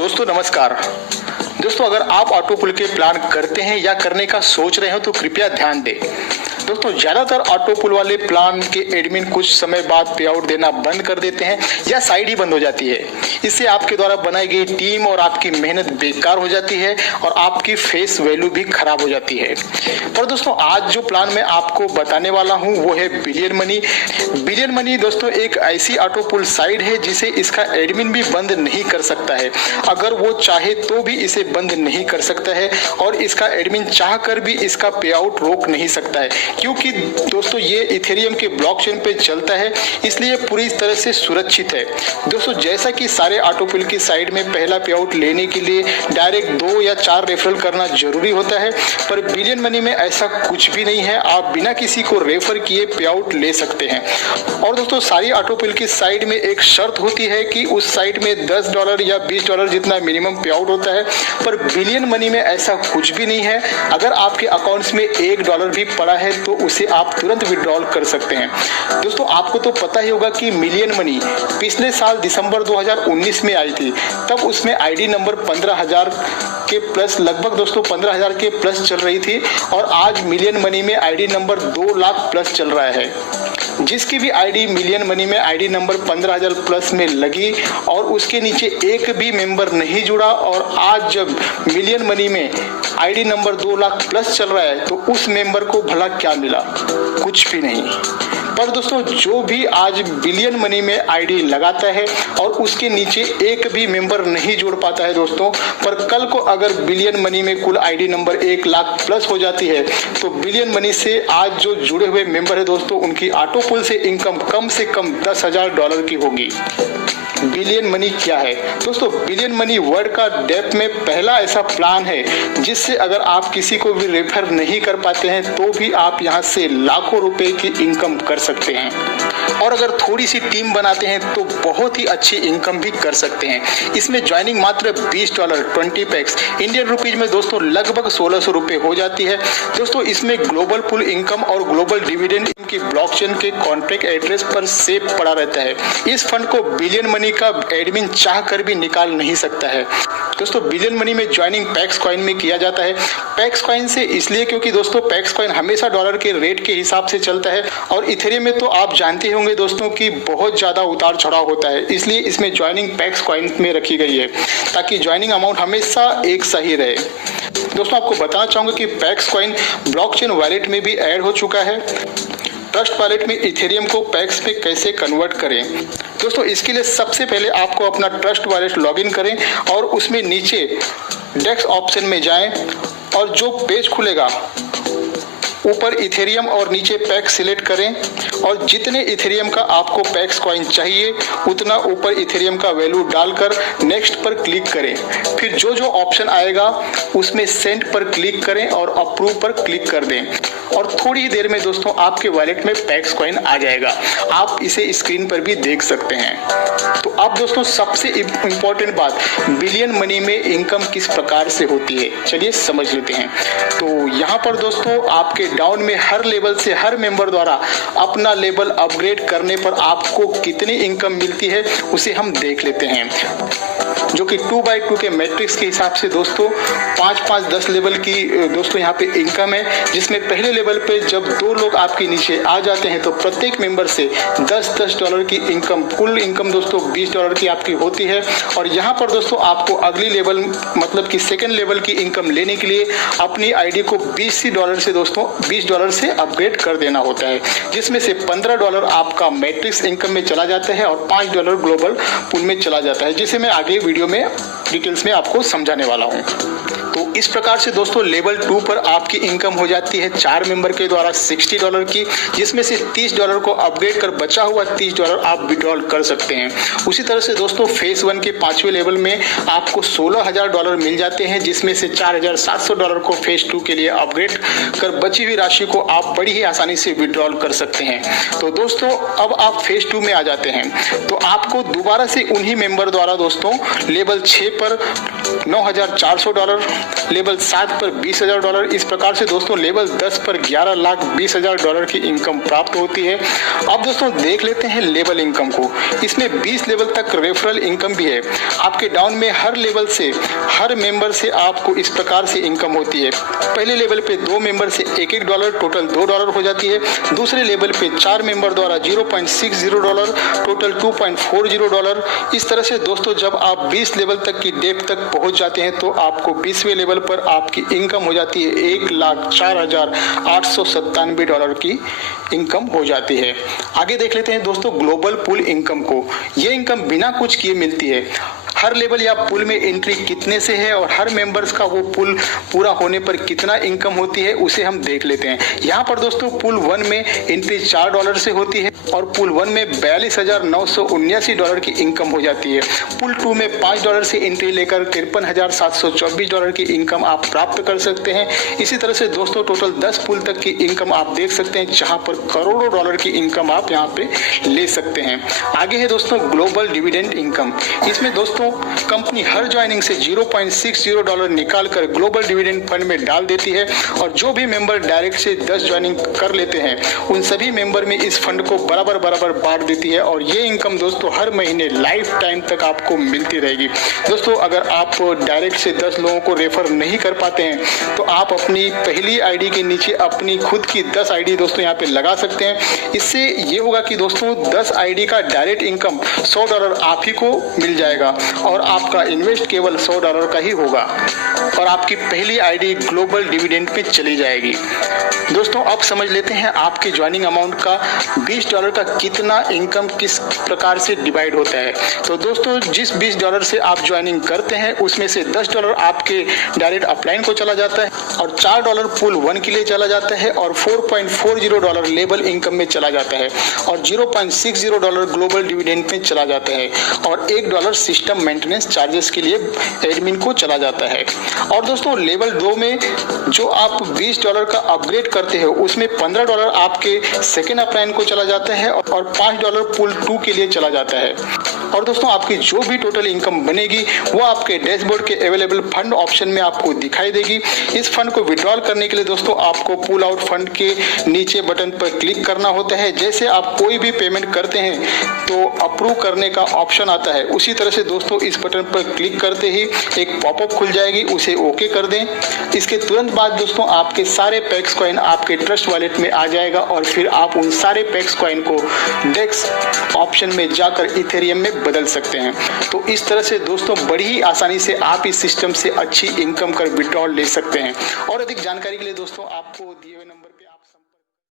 दोस्तों नमस्कार। दोस्तों अगर आप ऑटो पुल के प्लान करते हैं या करने का सोच रहे हो तो कृपया ध्यान दें। दोस्तों ज्यादातर ऑटो पुल वाले प्लान के एडमिन कुछ समय बाद पे आउट देना बंद कर देते हैं या साइड ही बंद हो जाती है। इससे आपके द्वारा बनाई गई टीम और आपकी मेहनत बेकार हो जाती है और आपकी फेस वैल्यू भी खराब हो जाती है। पर दोस्तों आज जो प्लान मैं आपको बताने वाला हूं वो है बिलियन मनी। बिलियन मनी दोस्तों एक ऐसी ऑटो पुल साइट है जिसे इसका एडमिन भी बंद नहीं कर सकता है। अगर वो चाहे तो भी इसे बंद नहीं कर सकता है और इसका एडमिन चाह कर भी इसका पे आउट रोक नहीं सकता है, क्योंकि दोस्तों ये इथेरियम के ब्लॉकचेन पे चलता है, इसलिए पूरी तरह से सुरक्षित है। दोस्तों जैसा कि सारे ऑटो पुल की साइड में पहला पे आउट लेने के लिए डायरेक्ट 2 या 4 रेफरल करना जरूरी होता है, पर बिलियन मनी में ऐसा कुछ भी नहीं है। आप बिना किसी को रेफर किए पे आउट ले सकते हैं। और दोस्तों सारी ऑटो पुल की साइड में एक शर्त होती है कि उस साइट में $10 या $20 जितना मिनिमम पे आउट होता है, पर बिलियन मनी में ऐसा कुछ भी नहीं है। अगर आपके अकाउंट्स में $1 भी पड़ा है तो उसे आप तुरंत विड्रॉल कर सकते हैं। दोस्तों आपको तो पता ही होगा कि मिलियन मनी पिछले साल दिसंबर 2019 में आई थी, तब उसमें आईडी नंबर 15,000 के प्लस, लगभग दोस्तों 15,000 के प्लस चल रही थी और आज मिलियन मनी में आईडी नंबर 2 लाख प्लस चल रहा है। जिसकी भी आईडी मिलियन मनी में आईडी नंबर 15,000 प्लस में लगी और उसके नीचे एक भी मेंबर नहीं जुड़ा और आज जब मिलियन मनी में आईडी नंबर 2 लाख प्लस चल रहा है तो उस मेंबर को भला क्या मिला? कुछ भी नहीं। पर दोस्तों जो भी आज बिलियन मनी में आईडी लगाता है और उसके नीचे एक भी मेंबर नहीं जोड़ पाता है दोस्तों, पर कल को अगर बिलियन मनी में कुल आईडी नंबर 1 लाख प्लस हो जाती है तो बिलियन मनी से आज जो जुड़े हुए मेंबर है दोस्तों उनकी ऑटो पुल से इनकम कम से कम $10,000 की होगी। बिलियन मनी क्या है दोस्तों? बिलियन मनी वर्ल्ड का डेप्थ में पहला ऐसा प्लान है जिससे अगर आप किसी को भी रेफर नहीं कर पाते हैं तो भी आप यहां से लाखों रुपए की इनकम कर सकते हैं, और अगर थोड़ी सी टीम बनाते हैं तो बहुत ही अच्छी इनकम भी कर सकते हैं। इसमें ज्वाइनिंग मात्र $20 20 पैक्स इंडियन रुपीज में दोस्तों लगभग 1,600 रुपए हो जाती है। दोस्तों इसमें ग्लोबल पुल इनकम और ग्लोबल डिविडेंड की ब्लॉकचेन के कॉन्ट्रैक्ट एड्रेस पर सेव पड़ा रहता है। इस फंड को बिलियन मनी का एडमिन चाह कर भी निकाल नहीं सकता है। दोस्तों बिलियन मनी में ज्वाइनिंग पैक्स कॉइन में किया जाता है। पैक्स कॉइन से इसलिए क्योंकि दोस्तों पैक्स कॉइन हमेशा डॉलर के रेट के हिसाब से चलता है और इथेरियम में तो आप जानते होंगे दोस्तों कि बहुत ज्यादा उतार चढ़ाव होता है, इसलिए इसमें ज्वाइनिंग पैक्स कॉइन में रखी गई है ताकि ज्वाइनिंग अमाउंट हमेशा एक सही रहे। दोस्तों आपको बताना चाहूंगा कि पैक्स कॉइन ब्लॉकचेन वॉलेट में भी ऐड हो चुका है। ट्रस्ट वॉलेट में इथेरियम को पैक्स में कैसे कन्वर्ट करें? दोस्तों इसके लिए सबसे पहले आपको अपना ट्रस्ट वॉलेट लॉगिन करें और उसमें नीचे डेस्क ऑप्शन में जाएं और जो पेज खुलेगा ऊपर इथेरियम और नीचे पैक्स सिलेक्ट करें और जितने इथेरियम का आपको पैक्स कॉइन चाहिए उतना ऊपर इथेरियम का वैल्यू डालकर नेक्स्ट पर क्लिक करें। फिर जो जो ऑप्शन आएगा उसमें सेंड पर क्लिक करें और अप्रूव पर क्लिक कर दें और थोड़ी ही देर में दोस्तों आपके वॉलेट में पैक्स कॉइन आ जाएगा। आप इसे स्क्रीन पर भी देख सकते हैं। तो अब दोस्तों सबसे इम्पोर्टेंट बात, बिलियन मनी में इनकम किस प्रकार से होती है चलिए समझ लेते हैं। तो यहाँ पर दोस्तों आपके डाउन में हर लेवल से हर मेंबर द्वारा अपना लेवल अपग्रेड करने पर आपको कितनी इनकम मिलती है उसे हम देख लेते हैं, जो कि 2x2 के मैट्रिक्स के हिसाब से दोस्तों 5-5 10 लेवल की दोस्तों यहाँ पे इनकम है, जिसमें पहले लेवल पे जब 2 लोग आपके नीचे आ जाते हैं तो प्रत्येक मेंबर से $10 की इनकम, कुल इनकम दोस्तों $20 की आपकी होती है। और यहाँ पर दोस्तों आपको अगली लेवल मतलब कि सेकेंड लेवल की इनकम लेने के लिए अपनी आईडी को $20 से दोस्तों $20 से अपग्रेड कर देना होता है, जिसमें से $15 आपका मैट्रिक्स इनकम में चला जाता है और $5 ग्लोबल पुल में चला जाता है, जिसे मैं आगे वीडियो में डिटेल्स में आपको समझाने वाला हूं। तो इस प्रकार से दोस्तों लेवल 2 पर आपकी इनकम हो जाती है 4 मेंबर के द्वारा $60 की, जिसमें से $30 को अपग्रेड कर बचा हुआ $30 आप विड्रॉल कर सकते हैं। उसी तरह से दोस्तों फेज 1 के 5वें लेवल में आपको $16,000 मिल जाते हैं, जिसमें से $4,700 को फेज 2 के लिए अपग्रेड कर बची हुई राशि को आप बड़ी ही आसानी से विड्रॉल कर सकते हैं। तो दोस्तों अब आप फेज 2 में आ जाते हैं तो आपको दोबारा से उन्हीं मेंबर द्वारा दोस्तों लेवल 6 पर $9,400, लेवल 7 पर $20,000, इस प्रकार से दोस्तों लेवल 10 पर $11,20,000 की इनकम प्राप्त होती है। अब दोस्तों देख लेते हैं लेवल इनकम को। इसमें 20 लेवल तक रेफरल इनकम भी है। आपके डाउन में हर लेवल से, हर मेंबर से आपको इस प्रकार से इनकम होती है। पहले लेवल पे 2 मेंबर से $1 टोटल $2 हो जाती है। दूसरे लेवल पे 4 मेंबर द्वारा $0.60 टोटल $2.40। इस तरह से दोस्तों जब आप 20 लेवल तक की डेप्थ तक पहुंच जाते हैं तो आपको 20वें लेवल पर आपकी इनकम हो जाती है $1,04,897 की इनकम हो जाती है। आगे देख लेते हैं दोस्तों ग्लोबल पूल इनकम को। ये इनकम बिना कुछ किए मिलती है। हर लेवल या पुल में एंट्री कितने से है और हर मेंबर्स का वो पुल पूरा होने पर कितना इनकम होती है उसे हम देख लेते हैं। यहाँ पर दोस्तों पुल 1 में एंट्री $4 से होती है और पुल 1 में $42,979 की इनकम हो जाती है। पुल 2 में $5 से एंट्री लेकर $53,724 की इनकम आप प्राप्त कर सकते हैं। इसी तरह से दोस्तों टोटल 10 पुल तक की इनकम आप देख सकते हैं, जहां पर करोड़ों डॉलर की इनकम आप यहाँ पे ले सकते हैं। आगे है दोस्तों ग्लोबल डिविडेंड इनकम। इसमें दोस्तों कंपनी हर ज्वाइनिंग से $0.60 निकाल कर ग्लोबल डिविडेंड फंड में डाल देती है और जो भी मेंबर डायरेक्ट से 10 ज्वाइनिंग कर लेते हैं उन सभी मेंबर में इस फंड को बराबर बांट देती है और ये इनकम दोस्तों हर महीने लाइफ टाइम तक आपको मिलती रहेगी। दोस्तों अगर आप डायरेक्ट से 10 लोगों को रेफर नहीं कर पाते हैं तो आप अपनी पहली आईडी के नीचे अपनी खुद की 10 आईडी दोस्तों यहाँ पे लगा सकते हैं। इससे ये होगा कि दोस्तों 10 आईडी का डायरेक्ट इनकम $100 आप ही को मिल जाएगा और आपका इन्वेस्ट केवल $100 का ही होगा और आपकी पहली आईडी ग्लोबल डिविडेंड पे चली जाएगी। दोस्तों अब समझ लेते हैं आपके ज्वाइनिंग अमाउंट का $20 का कितना इनकम किस प्रकार से डिवाइड होता है। तो दोस्तों जिस $20 से आप ज्वाइनिंग करते हैं उसमें से $10 आपके डायरेक्ट अपलाइन को चला जाता है और $4 पुल 1 के लिए चला जाता है और $4.40 लेवल इनकम में चला जाता है और $0.60 ग्लोबल डिविडेंड में चला जाता है और $1 सिस्टम मेंटेनेंस चार्जेस के लिए एडमिन को चला जाता है। और दोस्तों लेवल 2 में जो आप $20 का अपग्रेड करते हो उसमें $15 आपके सेकेंड अपलाइन को चला जाता है और $5 पुल 2 के लिए चला जाता है। और दोस्तों आपकी जो भी टोटल इनकम बनेगी वो आपके डैशबोर्ड के अवेलेबल फंड ऑप्शन में आपको दिखाई देगी। इस फंड को विड्रॉल करने के लिए दोस्तों आपको पुल आउट फंड के नीचे बटन पर क्लिक करना होता है। जैसे आप कोई भी पेमेंट करते हैं तो अप्रूव करने का ऑप्शन आता है, उसी तरह से दोस्तों इस बटन पर क्लिक करते ही एक पॉपअप खुल जाएगी, उसे ओके कर दें। इसके तुरंत बाद दोस्तों आपके सारे पैक्स कॉइन आपके ट्रस्ट वॉलेट में आ जाएगा और फिर आप उन सारे पैक्स कॉइन को डेक्स ऑप्शन में जाकर इथेरियम में बदल सकते हैं। तो इस तरह से दोस्तों बड़ी ही आसानी से आप इस सिस्टम से अच्छी इनकम कर विड्रॉल ले सकते हैं। और अधिक जानकारी के लिए दोस्तों आपको दिए हुए नंबर पे